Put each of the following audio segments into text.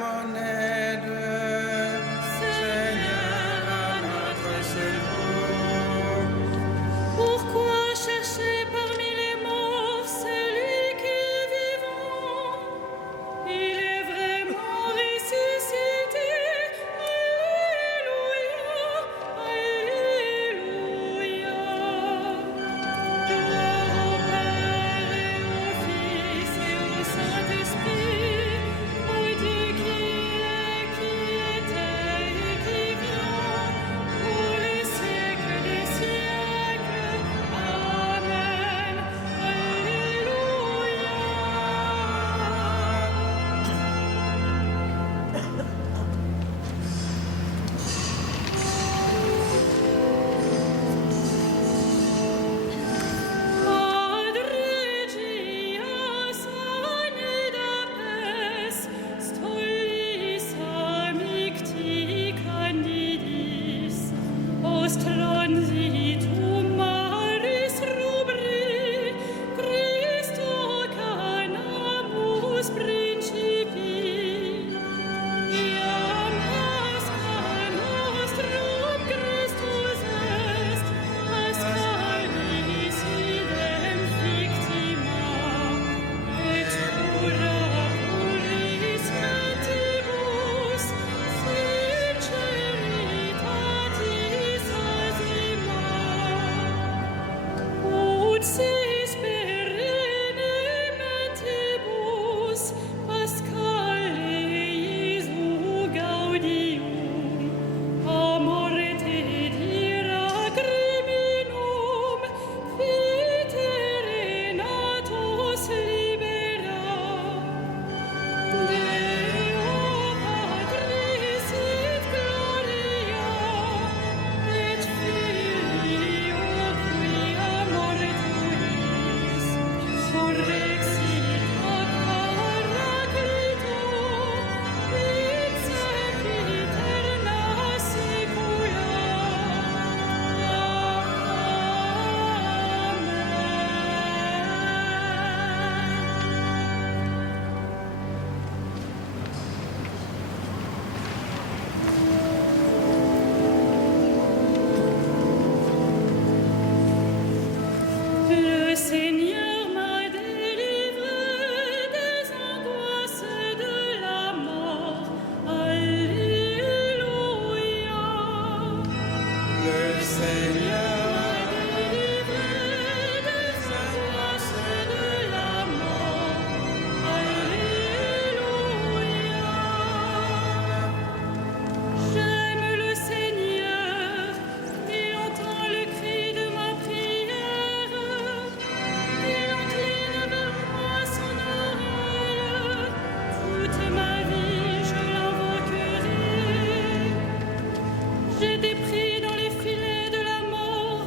mon aide. Seigneur, à notre secours. Pourquoi chercher parmi les morts celui qui est vivant? Il est vraiment ressuscité. Alléluia, Alléluia. Gloire au Père et au Fils et au Saint-Esprit, au Dieu qui est, qui était et qui vient, pour les siècles des siècles. Amen. Alléluia. Ad regias anida pes, stollis amicti candidis, post longitum maris rubri, Christo canamus principi. Iam pascha nostrum Christus est, paschalis idem victima, et cura puris mentibus, sinceritatis asima. Ut sis perenne mentibus, Pascale Iesu gaudium, amore te dira criminum, fitere natos libera. Deo Patris et Gloria, et Filio qui amore tuis, surrexit ad Paraclito, in sempiterna saecula. Le Seigneur m'a délivré des angoisses de la mort. Alléluia. Le Seigneur M'a délivré des angoisses de la mort. Alléluia. J'aime le Seigneur, il entend le cri de ma prière, il incline vers moi son oreille, toute ma vie je l'invoquerai. J'étais pris dans les filets de la mort,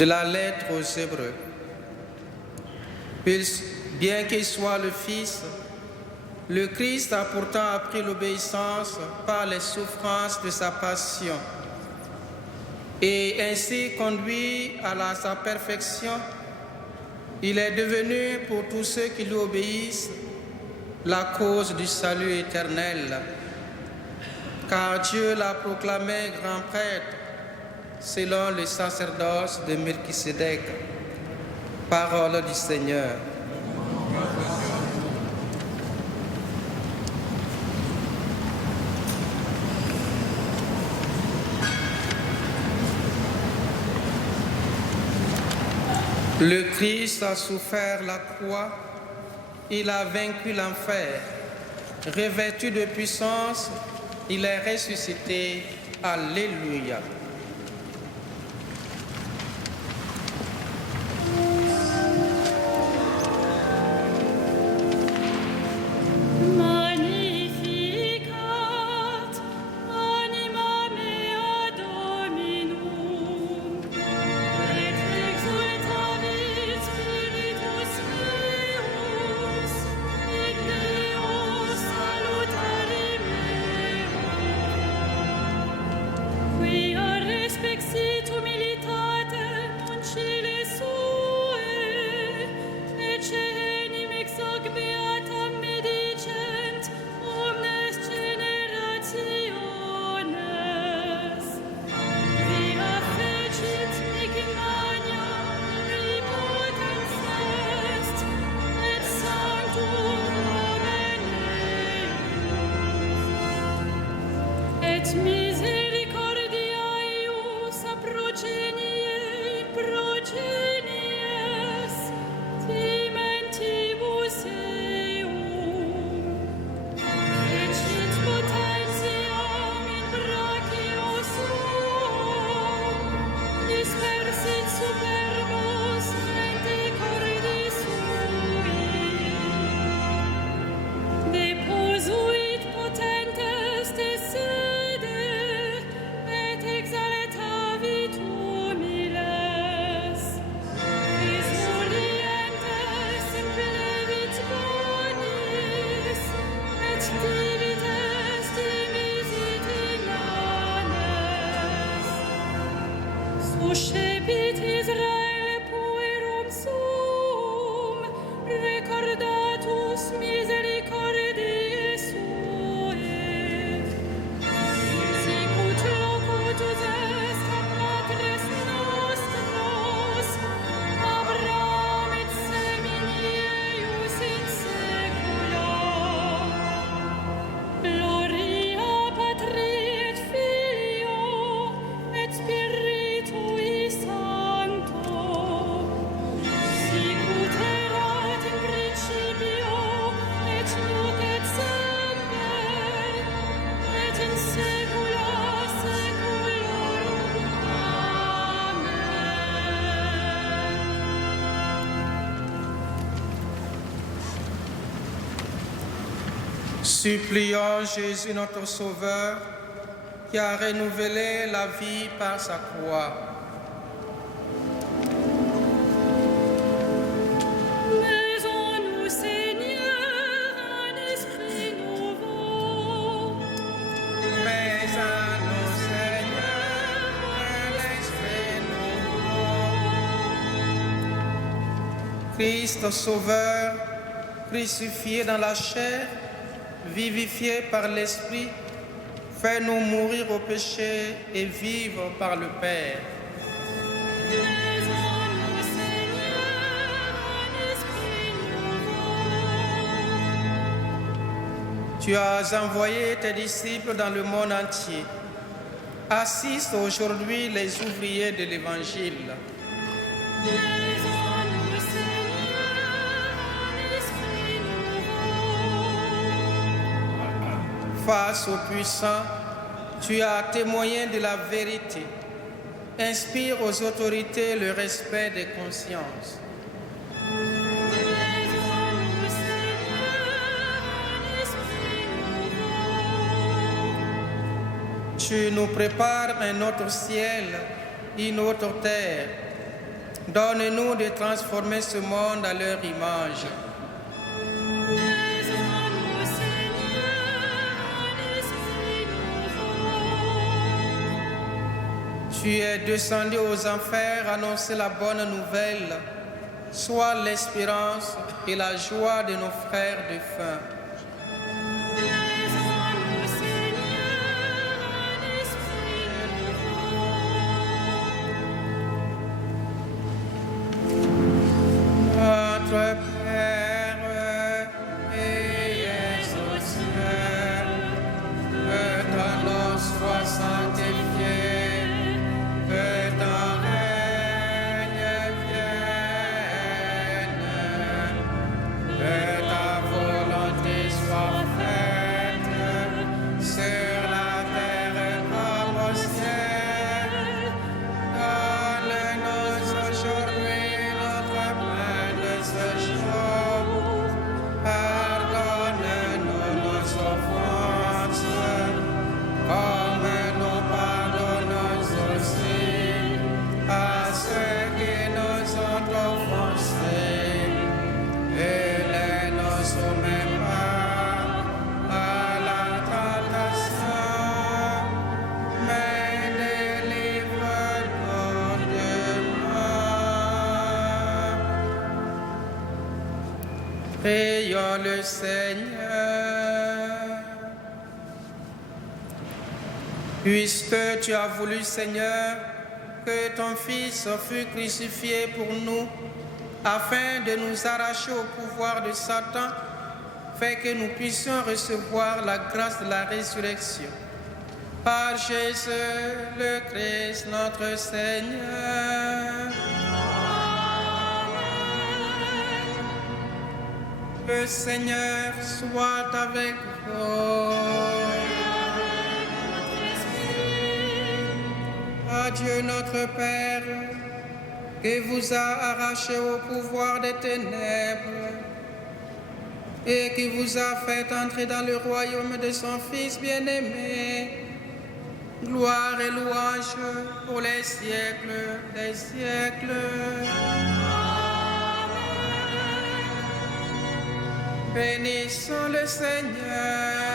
De la lettre aux Hébreux. Bien qu'il soit le Fils, le Christ a pourtant appris l'obéissance par les souffrances de sa passion et ainsi conduit à sa perfection. Il est devenu pour tous ceux qui lui obéissent la cause du salut éternel, car Dieu l'a proclamé grand prêtre selon le sacerdoce de Melchisédek. Parole du Seigneur. Le Christ a souffert la croix, il a vaincu l'enfer. Revêtu de puissance, il est ressuscité. Alléluia. Supplions Jésus notre Sauveur, qui a renouvelé la vie par sa croix. Mets en nous, Seigneur, un esprit nouveau. Mets en nous, Seigneur, un esprit nouveau. Christ Sauveur, crucifié dans la chair, vivifié par l'Esprit, fais-nous mourir au péché et vivre par le Père. Mets en nous, Seigneur, un esprit nouveau. Tu as envoyé tes disciples dans le monde entier. Assiste aujourd'hui les ouvriers de l'Évangile. Mets en nous, Seigneur, un esprit nouveau. Face aux puissants, tu as témoigné de la vérité. Inspire aux autorités le respect des consciences. Mets en nous, Seigneur, un esprit nouveau. Tu nous prépares un autre ciel, une autre terre. Donne-nous de transformer ce monde à leur image. Laisse-nous, Seigneur, un esprit nouveau. Tu es descendu aux enfers, annoncer la bonne nouvelle. Sois l'espérance et la joie de nos frères défunts. Laisse-nous, Seigneur, un esprit nouveau. Notre Père qui es aux cieux, que ton nom soit sanctifié, que ton règne vienne, que ta volonté soit faite sur la terre comme au ciel. Donne-nous aujourd'hui notre pain de ce jour. Pardonne-nous nos offenses, comme nous pardonnons aussi à ceux qui nous ont offensés. Et ne nous soumets pas à la tentation, mais délivre-nous du mal. Prions le Seigneur. Puisque tu as voulu, Seigneur, que ton Fils fût crucifié pour nous, afin de nous arracher au pouvoir de Satan, fais que nous puissions recevoir la grâce de la résurrection. Par Jésus le Christ, notre Seigneur. Le Seigneur soit avec vous. Adieu notre Père, qui vous a arraché au pouvoir des ténèbres et qui vous a fait entrer dans le royaume de son Fils bien-aimé. Gloire et louange pour les siècles des siècles. Bénissons le Seigneur.